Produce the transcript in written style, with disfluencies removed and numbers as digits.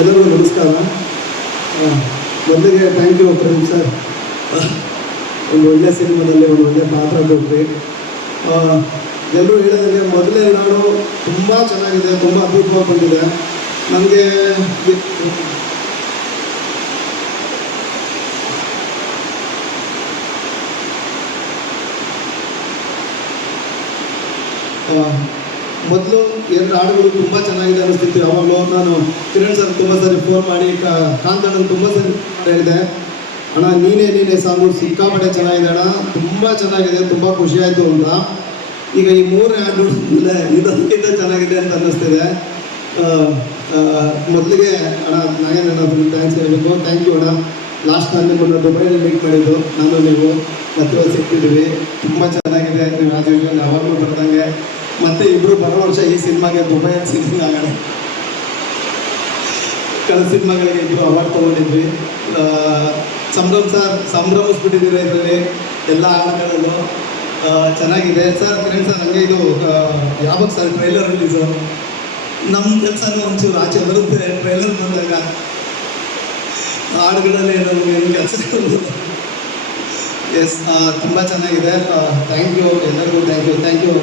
ಎಲ್ಲರಿಗೂ ನಮಸ್ಕಾರ. ಮೊದಲಿಗೆ ಥ್ಯಾಂಕ್ ಯು ಪ್ರೇಮ್ ಸರ್, ಒಂದು ಒಳ್ಳೆ ಸಿನಿಮಾದಲ್ಲಿ ಒಂದು ಒಳ್ಳೆ ಪಾತ್ರ ಕೊಟ್ಟರೆ. ಎಲ್ಲರೂ ಹೇಳಿದಂಗೆ ಮೊದಲೇ ನಾಡು ತುಂಬ ಚೆನ್ನಾಗಿದೆ, ತುಂಬ ಅದ್ಭುತವಾಗಿ ಬಂದಿದೆ. ನನಗೆ ಮೊದಲು ಎರಡು ಹಾಡುಗಳು ತುಂಬ ಚೆನ್ನಾಗಿದೆ ಅನ್ನಿಸ್ತಿತ್ತು. ಯಾವಾಗಲೂ ನಾನು ಕಿರಣ್ ಸರ್ ತುಂಬ ಸರಿ ಫೋನ್ ಮಾಡಿ ಕಾಂತಣ್ಣನ ತುಂಬ ಸರಿ ಹೇಳಿದೆ, ಅಣ್ಣ ನೀನೇ ಸಾಂಗು ಸಿಕ್ಕಾಪಟ್ಟೆ ಚೆನ್ನಾಗಿದೆ ಅಣ್ಣ, ತುಂಬ ಚೆನ್ನಾಗಿದೆ, ತುಂಬ ಖುಷಿ ಆಯಿತು ಅಂತ. ಈಗ ಈ ಮೂರನೇ ಹಾಡು ಇದಕ್ಕಿಂತ ಚೆನ್ನಾಗಿದೆ ಅಂತ ಅನ್ನಿಸ್ತಿದೆ. ಮೊದಲಿಗೆ ಅಣ್ಣ ನಾಗೇಂದ್ರ ಅದನ್ನು ಥ್ಯಾಂಕ್ಸ್ ಹೇಳಬೇಕು. ಥ್ಯಾಂಕ್ ಯು ಅಣ್ಣ. ಲಾಸ್ಟ್ ನಾನು ನಿಮ್ಮನ್ನು ದುಬೈಯಲ್ಲಿ ಮೀಟ್ ಮಾಡಿದ್ದು, ನಾನು ನೀವು ಮತ್ತೆ ಸಿಕ್ತಿದ್ದೀವಿ. ತುಂಬ ಚೆನ್ನಾಗಿದೆ. ನೀವು ಆಸ್ ಯೂಶುವಲ್ ಯಾವಾಗಲೂ ಬರ್ದಂಗೆ ಮತ್ತೆ ಇಬ್ಬರು ಬರೋ ವರ್ಷ ಈ ಸಿನಿಮಾಗೆ ದುಬೈಯಲ್ಲಿ ಸಿನಿಮಾ ಆಗೋಣ. ಕಳೆದ ಸಿನಿಮಾಗಳಿಗೆ ಇಬ್ಬರು ಅವಾರ್ಡ್ ತೊಗೊಂಡಿದ್ವಿ. ಸಂಭ್ರಮಿಸ್ಬಿಟ್ಟಿದ್ದೀರ ಇದರಲ್ಲಿ ಎಲ್ಲ ಹಾಡುಗಳಲ್ಲೂ ಚೆನ್ನಾಗಿದೆ ಸರ್. ಫ್ರೆಂಡ್ಸ್ ಸರ್, ಹಂಗೆ ಇದು ಯಾವಾಗ ಸರ್ ಟ್ರೈಲರ್ ರಿಲೀಸು? ನಮ್ಮ ಕೆಲಸನೂ ಒಂಚೂರು ಆಚೆ ಬರುತ್ತೆ ಟ್ರೈಲರ್ ಬಂದಾಗ. ಹಾಡುಗಳಲ್ಲಿ ನಮಗೆ ಏನು ಕೆಲಸ ಎಸ್, ತುಂಬ ಚೆನ್ನಾಗಿದೆ. ಥ್ಯಾಂಕ್ ಯು ಎಲ್ಲರಿಗೂ. Thank you.